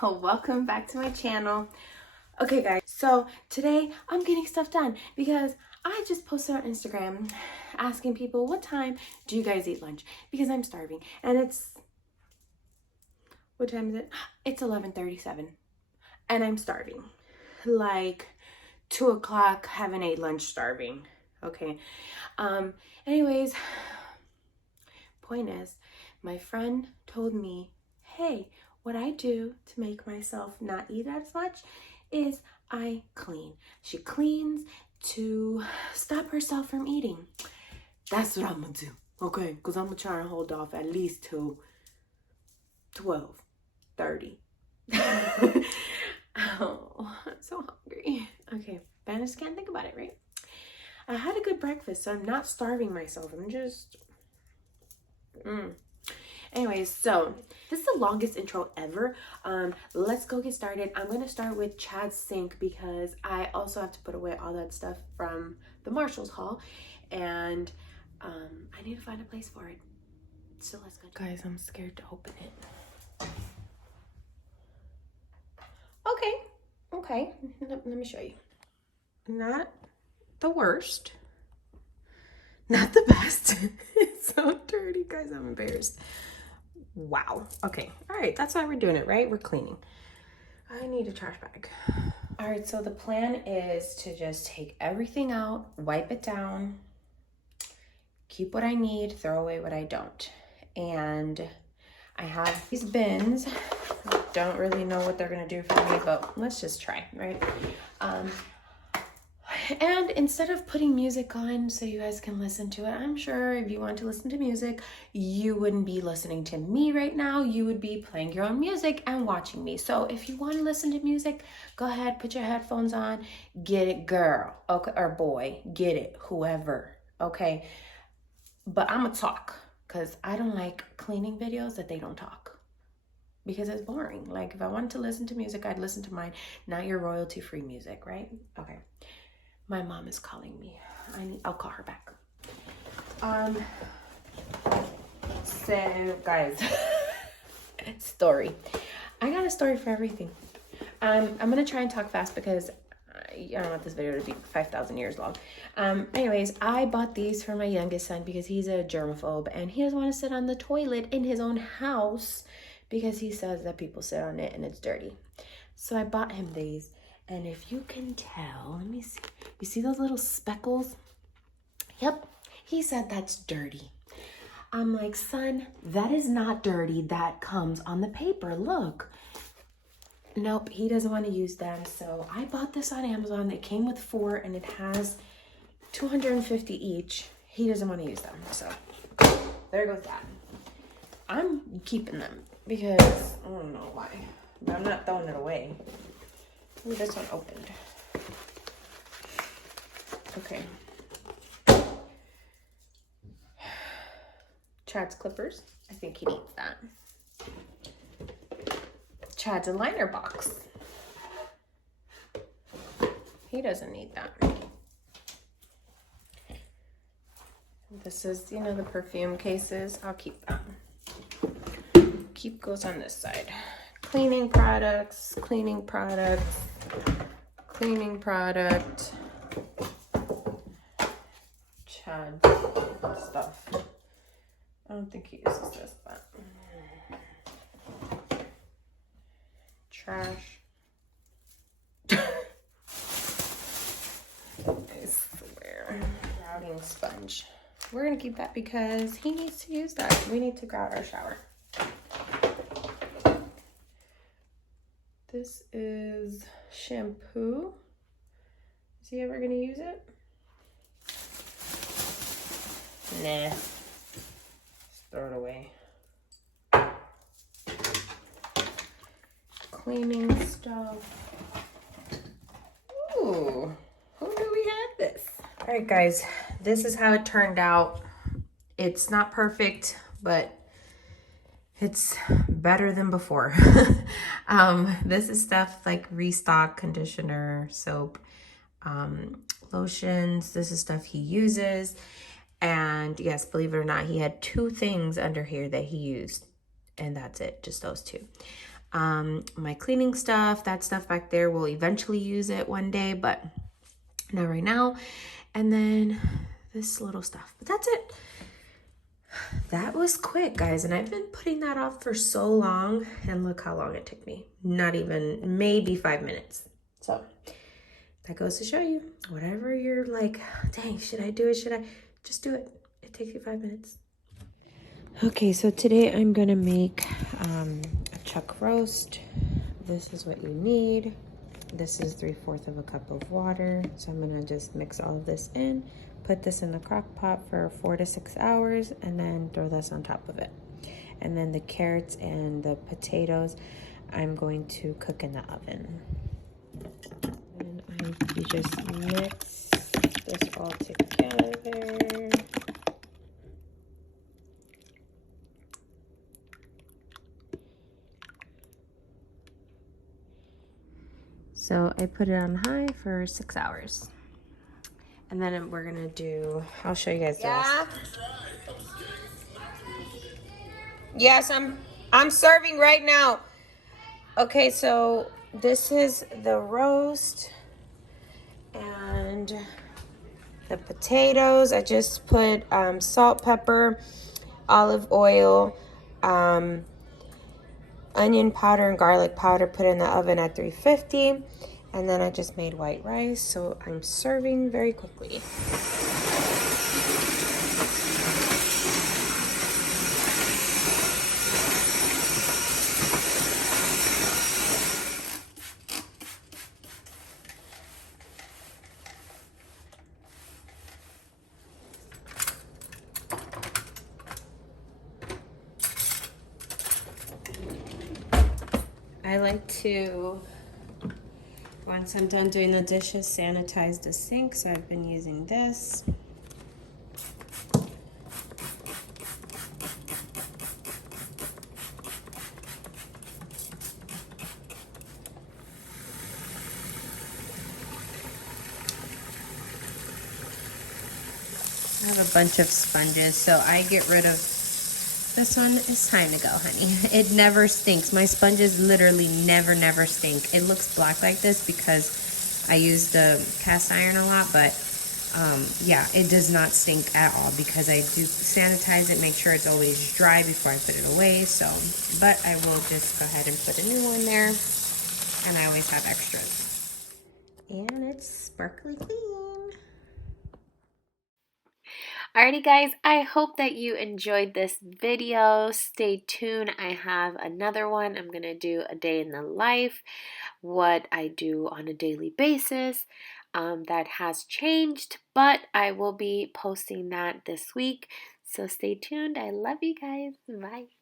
Welcome back to my channel. Okay guys, so today I'm getting stuff done because I just posted on Instagram asking people, what time do you guys eat lunch? Because I'm starving. And what time is it? It's 11:37 and I'm starving. Like 2 o'clock, haven't ate lunch, starving. Okay. Anyways, point is, my friend told me, hey, what I do to make myself not eat as much is I clean. She cleans to stop herself from eating. That's what I'm gonna do, okay? Because I'm gonna try and hold off at least till 12:30. Oh, I'm so hungry. Okay, but I just can't think about it, right? I had a good breakfast, so I'm not starving myself. I'm just... Anyways, so this is the longest intro ever. Let's go get started. I'm going to start with Chad's sink because I also have to put away all that stuff from the Marshall's haul. And I need to find a place for it. So let's go. Guys, I'm scared to open it. Okay. Let me show you. Not the worst. Not the best. It's so dirty, guys. I'm embarrassed. Wow. Okay. All right. That's why we're doing it, right? We're cleaning. I need a trash bag. All right. So the plan is to just take everything out, wipe it down, keep what I need, throw away what I don't. And I have these bins. I don't really know what they're going to do for me, but let's just try, right? And instead of putting music on so you guys can listen to it, I'm sure if you want to listen to music, you wouldn't be listening to me right now. You would be playing your own music and watching me. So if you want to listen to music, go ahead, put your headphones on, get it, girl, okay, or boy, get it, whoever, okay? But I'm gonna talk because I don't like cleaning videos that they don't talk because it's boring. Like if I wanted to listen to music, I'd listen to mine, not your royalty-free music, right? Okay. My mom is calling me. I'll call her back. So guys, story. I got a story for everything. I'm gonna try and talk fast because I don't want this video to be 5,000 years long. Anyways, I bought these for my youngest son because he's a germaphobe and he doesn't want to sit on the toilet in his own house because he says that people sit on it and it's dirty. So I bought him these. And if you can tell, let me see. You see those little speckles? Yep, he said that's dirty. I'm like, son, that is not dirty. That comes on the paper, look. Nope, he doesn't want to use them. So I bought this on Amazon. It came with 4 and it has 250 each. He doesn't want to use them. So there goes that. I'm keeping them because I don't know why, but I'm not throwing it away. Ooh, this one opened. Okay. Chad's clippers. I think he needs that. Chad's aligner box. He doesn't need that. This is, the perfume cases. I'll keep that. Keep goes on this side. Cleaning products, cleaning product. Chad stuff. I don't think he uses this, but trash. I swear. Grouting sponge. We're gonna keep that because he needs to use that. We need to grout our shower. This is shampoo. Is he ever gonna use it? Nah. Just throw it away. Cleaning stuff. Ooh, who knew we had this? All right, guys, this is how it turned out. It's not perfect, but it's better than before. This is stuff like Restock, conditioner, soap, lotions. This is stuff he uses. And yes, believe it or not, he had 2 things under here that he used. And that's it, just those 2. my cleaning stuff, that stuff back there, we'll eventually use it one day, but not right now. And then this little stuff, but that's it. That was quick, guys, and I've been putting that off for so long, and look how long it took me. Not even, maybe 5 minutes. So that goes to show you, whatever you're like, dang, should I do it? Should I? Just do it. It takes you 5 minutes. Okay, so today I'm gonna make a chuck roast. This is what you need. This is 3/4 of a cup of water. So I'm gonna just mix all of this in, put this in the crock pot for 4 to 6 hours, and then throw this on top of it. And then the carrots and the potatoes, I'm going to cook in the oven. And you just mix this all together. So I put it on high for 6 hours. And then we're gonna do, I'll show you guys the rest. Yes, I'm serving right now. Okay, so this is the roast and the potatoes. I just put salt, pepper, olive oil, onion powder and garlic powder, put in the oven at 350. And then I just made white rice, so I'm serving very quickly. I like to, once I'm done doing the dishes, sanitize the sink, so I've been using this. I have a bunch of sponges, so I get rid of this one. It's time to go, honey. It never stinks. My sponges literally never stink. It looks black like this because I use the cast iron a lot, but yeah, it does not stink at all because I do sanitize it, make sure it's always dry before I put it away. So, but I will just go ahead and put a new one there, and I always have extras. And it's sparkly clean. Alrighty guys, I hope that you enjoyed this video. Stay tuned. I have another one. I'm going to do a day in the life, what I do on a daily basis. That has changed, but I will be posting that this week. So stay tuned. I love you guys. Bye.